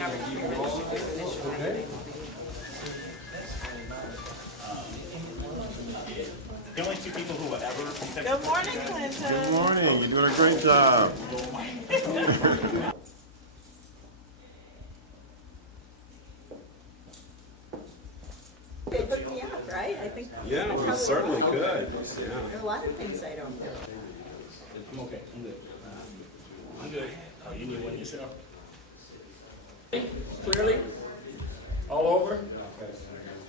Okay. The only two people who will ever. Good morning, Clinton. Good morning. You're doing a great job. They put me up, right? I think. Yeah, we certainly could. Yeah. There are a lot of things I don't do. I'm okay. I'm good. I'm good. Oh, you need one yourself? Clearly? All over?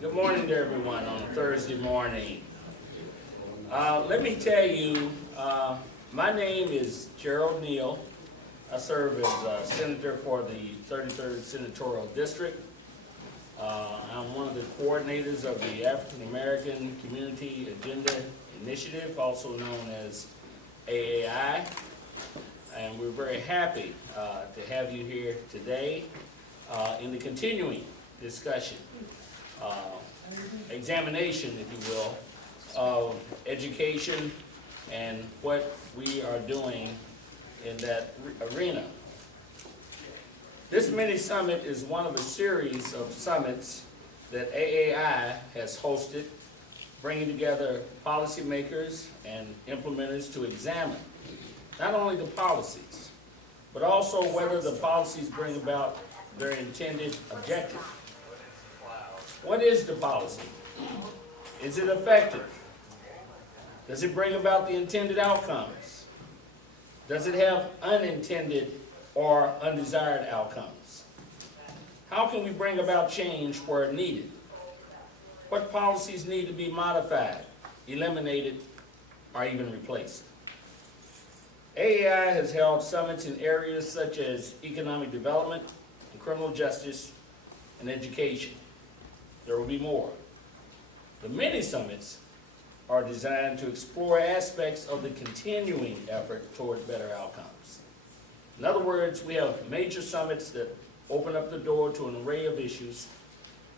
Good morning to everyone on Thursday morning. Let me tell you, my name is Gerald Neal. I serve as Senator for the 33rd Senatorial District. I'm one of the coordinators of the African American Community Agenda Initiative, also known as AAI. And we're very happy to have you here today in the continuing discussion, examination, if you will, of education and what we are doing in that arena. This mini summit is one of a series of summits that AAI has hosted, bringing together policymakers and implementers to examine not only the policies, but also whether the policies bring about their intended objective. What is the policy? Is it effective? Does it bring about the intended outcomes? Does it have unintended or undesired outcomes? How can we bring about change where needed? What policies need to be modified, eliminated, or even replaced? AAI has held summits in areas such as economic development, and criminal justice, and education. There will be more. The mini summits are designed to explore aspects of the continuing effort toward better outcomes. In other words, we have major summits that open up the door to an array of issues,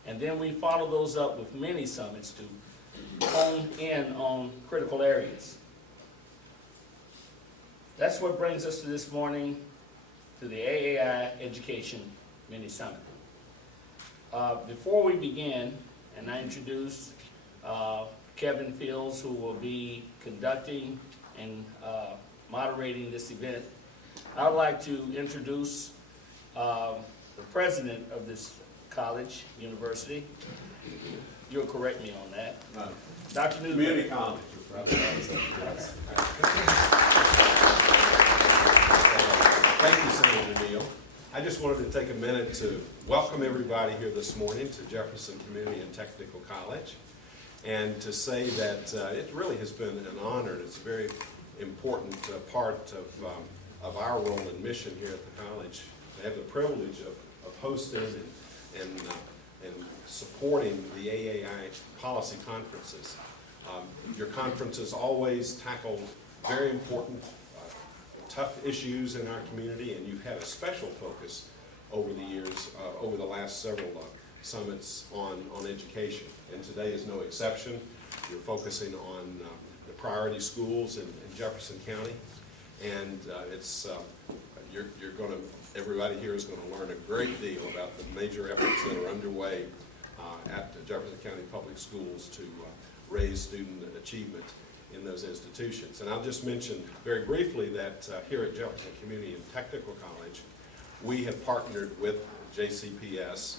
and then we follow those up with mini summits to hone in on critical areas. That's what brings us to this morning, to the AAI Education Mini Summit. Before we begin, and I introduce Kevin Fields, who will be conducting and moderating this event, I would like to introduce the president of this college, university. You'll correct me on that. Dr. Newton. Community college. Thank you, Senator Neal. I just wanted to take a minute to welcome everybody here this morning to Jefferson Community and Technical College, and to say that it really has been an honor. It's a very important part of our role and mission here at the college to have the privilege of hosting and supporting the AAI policy conferences. Your conferences always tackle very important, tough issues in our community, and you've had a special focus over the years, over the last several summits on education. And today is no exception. You're focusing on the priority schools in Jefferson County, and everybody here is going to learn a great deal about the major efforts that are underway at Jefferson County Public Schools to raise student achievement in those institutions. And I'll just mention very briefly that here at Jefferson Community and Technical College, we have partnered with JCPS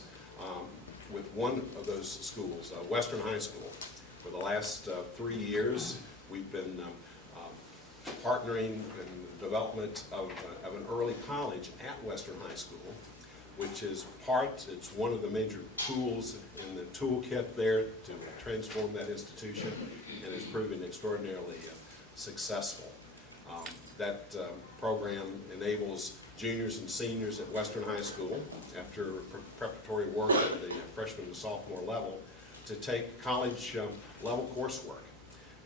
with one of those schools, Western High School. For the last 3 years, we've been partnering in the development of an early college at Western High School, which is it's one of the major tools in the toolkit there to transform that institution, and has proven extraordinarily successful. That program enables juniors and seniors at Western High School, after preparatory work at the freshman to sophomore level, to take college level coursework,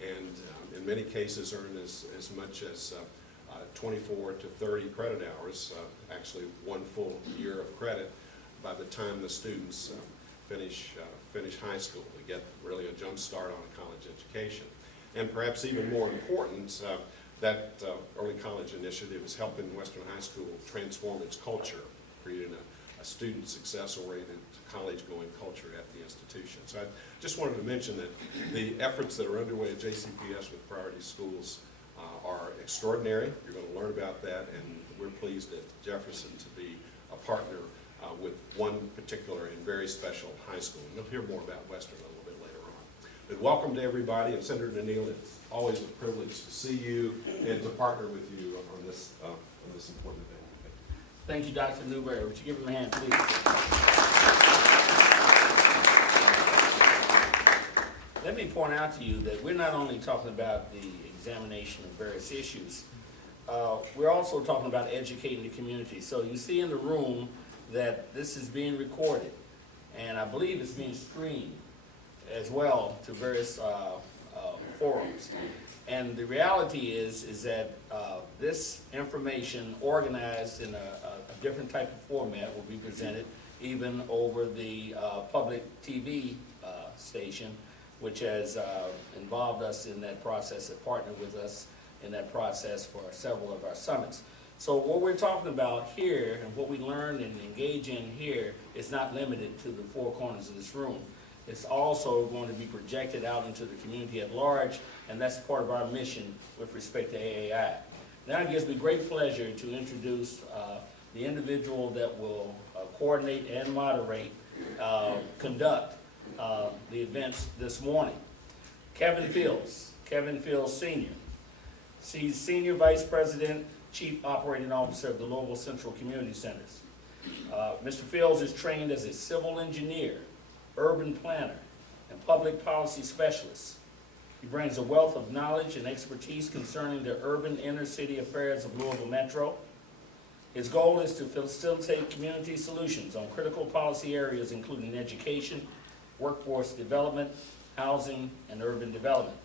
and in many cases earn as much as 24 to 30 credit hours, actually 1 full year of credit by the time the students finish high school. We get really a jump start on a college education. And perhaps even more important, that early college initiative is helping Western High School transform its culture, creating a student success-oriented college-going culture at the institution. So I just wanted to mention that the efforts that are underway at JCPS with Priority Schools are extraordinary. You're going to learn about that, and we're pleased at Jefferson to be a partner with one particular and very special high school. And you'll hear more about Western a little bit later on. But welcome to everybody, and Senator Neal, it's always a privilege to see you and to partner with you on this important event. Thank you, Dr. Newberry. Would you give him a hand, please? Let me point out to you that we're not only talking about the examination of various issues, we're also talking about educating the community. So you see in the room that this is being recorded, and I believe it's being streamed as well to various forums. And the reality is that this information organized in a different type of format will be presented even over the public TV station, which has involved us in that process and partnered with us in that process for several of our summits. So what we're talking about here and what we learn and engage in here is not limited to the four corners of this room. It's also going to be projected out into the community at large, and that's part of our mission with respect to AAI. Now it gives me great pleasure to introduce the individual that will coordinate and moderate, conduct the events this morning. Kevin Fields. Kevin Fields Sr. He's Senior Vice President, Chief Operating Officer of the Louisville Central Community Centers. Mr. Fields is trained as a civil engineer, urban planner, and public policy specialist. He brings a wealth of knowledge and expertise concerning the urban inner city affairs of Louisville Metro. His goal is to facilitate community solutions on critical policy areas including education, workforce development, housing, and urban development.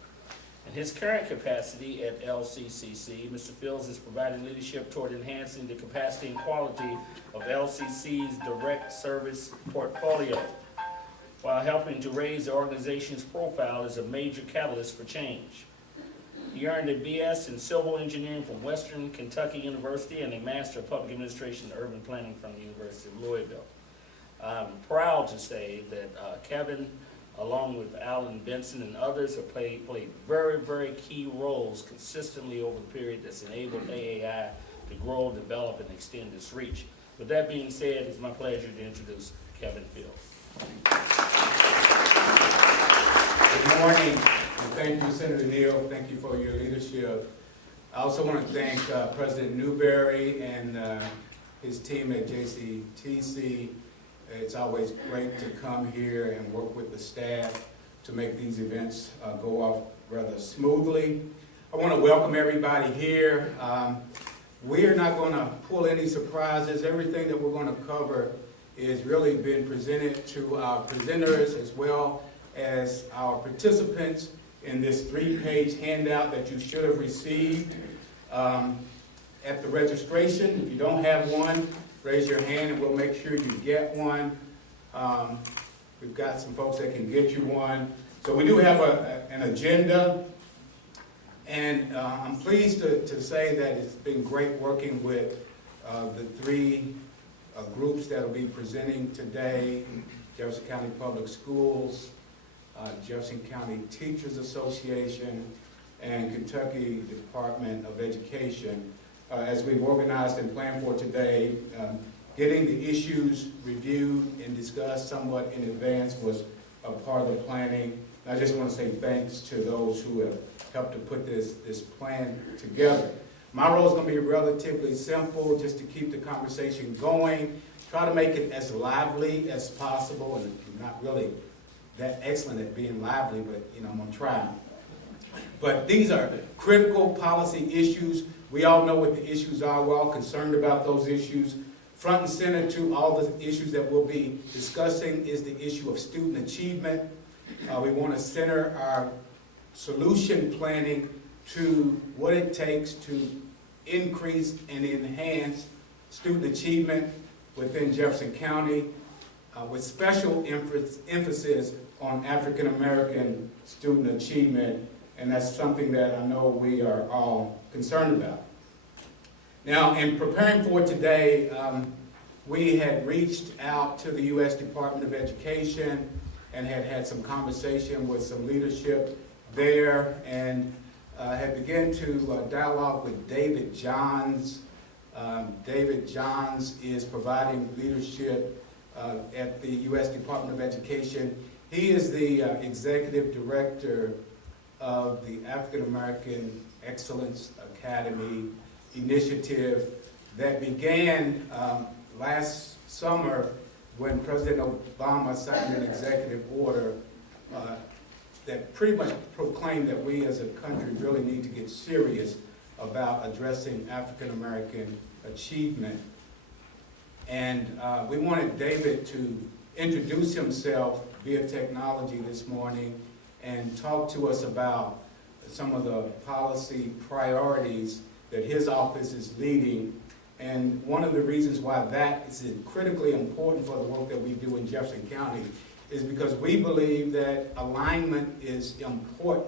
In his current capacity at LCCC, Mr. Fields is providing leadership toward enhancing the capacity and quality of LCC's direct service portfolio, while helping to raise the organization's profile as a major catalyst for change. He earned a BS in Civil Engineering from Western Kentucky University and a Master of Public Administration and Urban Planning from the University of Louisville. I'm proud to say that Kevin, along with Alan Benson and others, have played very, very key roles consistently over the period that's enabled AAI to grow, develop, and extend its reach. With that being said, it's my pleasure to introduce Kevin Fields. Good morning, and thank you, Senator Neal. Thank you for your leadership. I also want to thank President Newberry and his team at JCTC. It's always great to come here and work with the staff to make these events go off rather smoothly. I want to welcome everybody here. We are not going to pull any surprises. Everything that we're going to cover is really been presented to our presenters as well as our participants in this 3-page handout that you should have received at the registration. If you don't have one, raise your hand and we'll make sure you get one. We've got some folks that can get you one. So we do have an agenda, and I'm pleased to say that it's been great working with the 3 groups that will be presenting today: Jefferson County Public Schools, Jefferson County Teachers Association, and Kentucky Department of Education. As we've organized and planned for today, getting the issues reviewed and discussed somewhat in advance was a part of the planning. I just want to say thanks to those who have helped to put this plan together. My role is going to be relatively simple, just to keep the conversation going, try to make it as lively as possible, and I'm not really that excellent at being lively, but I'm going to try. But these are critical policy issues. We all know what the issues are. We're all concerned about those issues. Front and center to all the issues that we'll be discussing is the issue of student achievement. We want to center our solution planning to what it takes to increase and enhance student achievement within Jefferson County, with special emphasis on African American student achievement, and that's something that I know we are all concerned about. Now, in preparing for today, we had reached out to the U.S. Department of Education and had had some conversation with some leadership there, and had begun to dialogue with David Johns. David Johns is providing leadership at the U.S. Department of Education. He is the executive director of the African American Excellence Academy initiative that began last summer when President Obama signed an executive order that pretty much proclaimed that we as a country really need to get serious about addressing African American achievement. And we wanted David to introduce himself via technology this morning and talk to us about some of the policy priorities that his office is leading. And one of the reasons why that is critically important for the work that we do in Jefferson County is because we believe that alignment is important,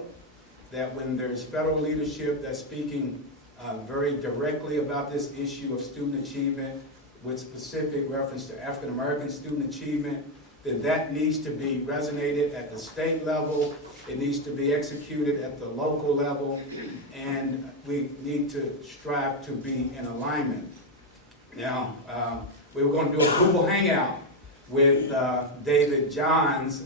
that when there's federal leadership that's speaking very directly about this issue of student achievement with specific reference to African American student achievement, then that needs to be resonated at the state level, it needs to be executed at the local level, and we need to strive to be in alignment. Now, we were going to do a Google Hangout with David Johns,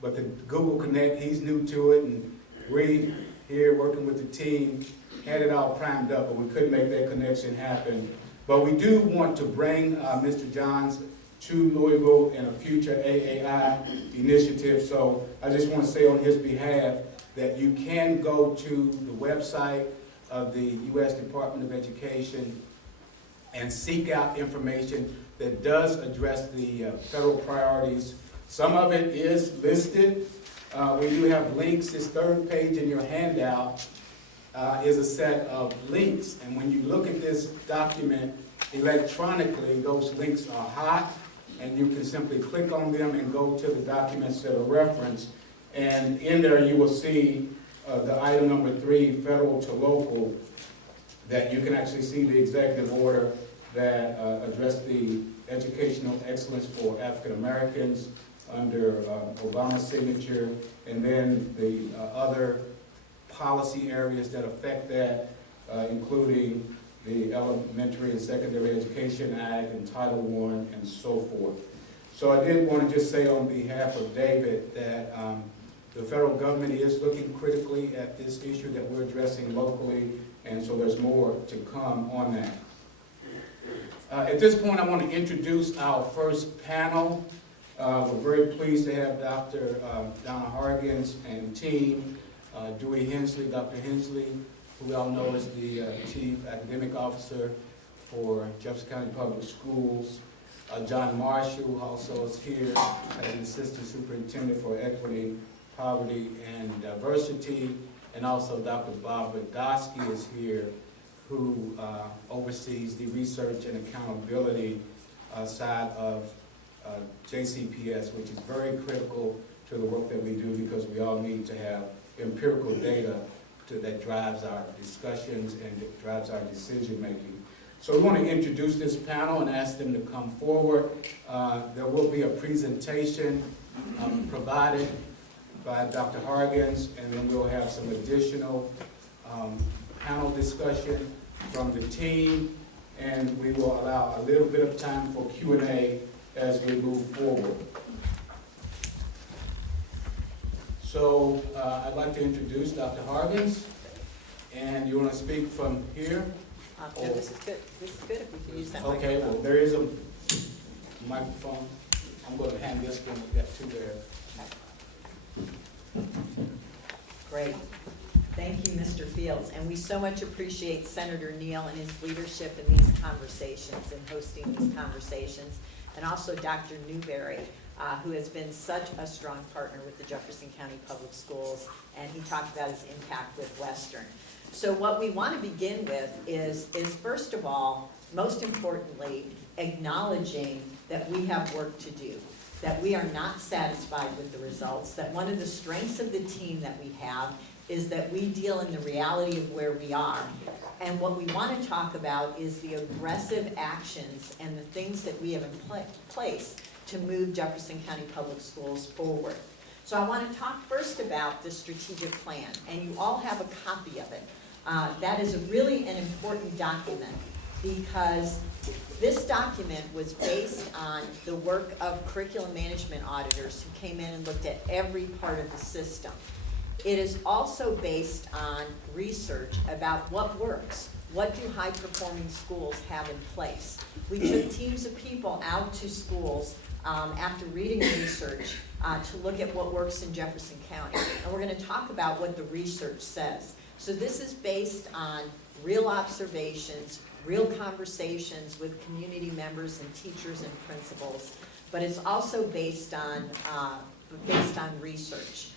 but the Google Connect, he's new to it, and we here working with the team had it all primed up, but we couldn't make that connection happen. But we do want to bring Mr. Johns to Louisville in a future AAI initiative. So I just want to say on his behalf that you can go to the website of the U.S. Department of Education and seek out information that does address the federal priorities. Some of it is listed. We do have links. This third page in your handout is a set of links. And when you look at this document electronically, those links are hot, and you can simply click on them and go to the documents that are referenced. And in there you will see the item number 3, federal to local, that you can actually see the executive order that addressed the educational excellence for African Americans under Obama's signature, and then the other policy areas that affect that, including the Elementary and Secondary Education Act and Title I and so forth. So I did want to just say on behalf of David that the federal government is looking critically at this issue that we're addressing locally, and so there's more to come on that. At this point, I want to introduce our first panel. We're very pleased to have Dr. Donna Hargens and team, Dewey Hensley, Dr. Hensley, who we all know as the Chief Academic Officer for Jefferson County Public Schools. John Marshall, who also is here as an Assistant Superintendent for Equity, Poverty, and Diversity. And also Dr. Bob Radosky is here, who oversees the research and accountability side of JCPS, which is very critical to the work that we do because we all need to have empirical data that drives our discussions and that drives our decision making. So we want to introduce this panel and ask them to come forward. There will be a presentation provided by Dr. Hargens, and then we'll have some additional panel discussion from the team, and we will allow a little bit of time for Q&A as we move forward. So I'd like to introduce Dr. Hargens, and you want to speak from here? No, this is good. This is good if we can use that Okay, microphone. well, there is a microphone. I'm going to hand this one, we've got 2 there. Great. Thank you, Mr. Fields. And we so much appreciate Senator Neal and his leadership in these conversations and hosting these conversations. And also Dr. Newberry, who has been such a strong partner with the Jefferson County Public Schools, and he talked about his impact with Western. So what we want to begin with is first of all, most importantly, acknowledging that we have work to do, that we are not satisfied with the results, that one of the strengths of the team that we have is that we deal in the reality of where we are. And what we want to talk about is the aggressive actions and the things that we have in place to move Jefferson County Public Schools forward. So I want to talk first about the strategic plan, and you all have a copy of it. That is really an important document because this document was based on the work of curriculum management auditors who came in and looked at every part of the system. It is also based on research about what works. What do high-performing schools have in place? We took teams of people out to schools after reading research to look at what works in Jefferson County. And we're going to talk about what the research says. So this is based on real observations, real conversations with community members and teachers and principals, but it's also based on research.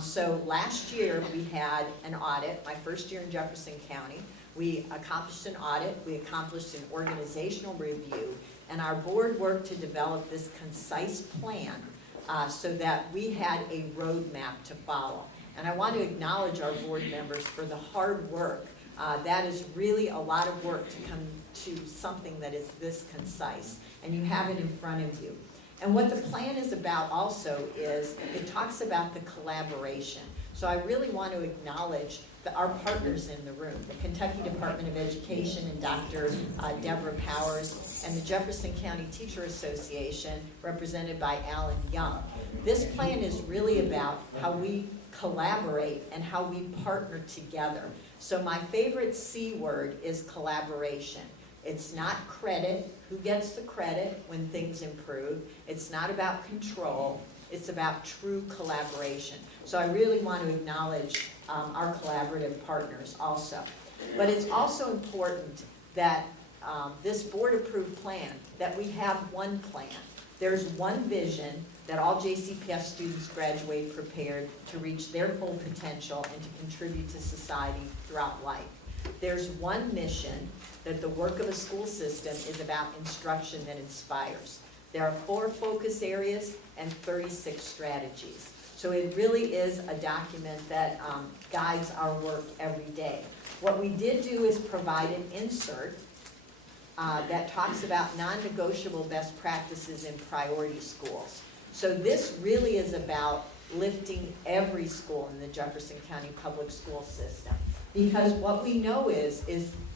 So last year we had an audit, my first year in Jefferson County. We accomplished an audit, we accomplished an organizational review, and our board worked to develop this concise plan so that we had a roadmap to follow. And I want to acknowledge our board members for the hard work. That is really a lot of work to come to something that is this concise, and you have it in front of you. And what the plan is about also is it talks about the collaboration. So I really want to acknowledge our partners in the room, the Kentucky Department of Education and Dr. Deborah Powers, and the Jefferson County Teachers Association, represented by Alan Young. This plan is really about how we collaborate and how we partner together. So my favorite C word is collaboration. It's not credit, who gets the credit when things improve. It's not about control, it's about true collaboration. So I really want to acknowledge our collaborative partners also. But it's also important that this board-approved plan, that we have one plan. There's one vision that all JCPS students graduate prepared to reach their full potential and to contribute to society throughout life. There's one mission that the work of a school system is about instruction that inspires. There are 4 focus areas and 36 strategies. So it really is a document that guides our work every day. What we did do is provide an insert that talks about non-negotiable best practices in priority schools. So this really is about lifting every school in the Jefferson County Public School system. Because what we know is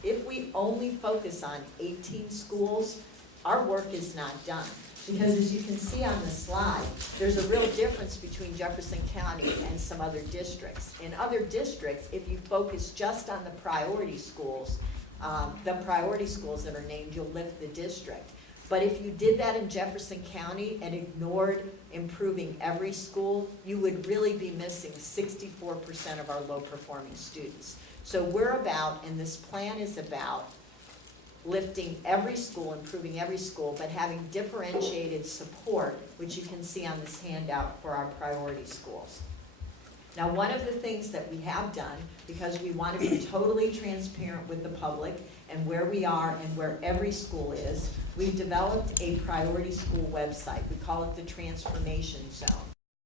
if we only focus on 18 schools, our work is not done. Because as you can see on the slide, there's a real difference between Jefferson County and some other districts. In other districts, if you focus just on the priority schools that are named, you'll lift the district. But if you did that in Jefferson County and ignored improving every school, you would really be missing 64% of our low-performing students. So we're about, and this plan is about, lifting every school, improving every school, but having differentiated support, which you can see on this handout for our priority schools. Now, one of the things that we have done, because we want to be totally transparent with the public and where we are and where every school is, we've developed a priority school website. We call it the Transformation Zone.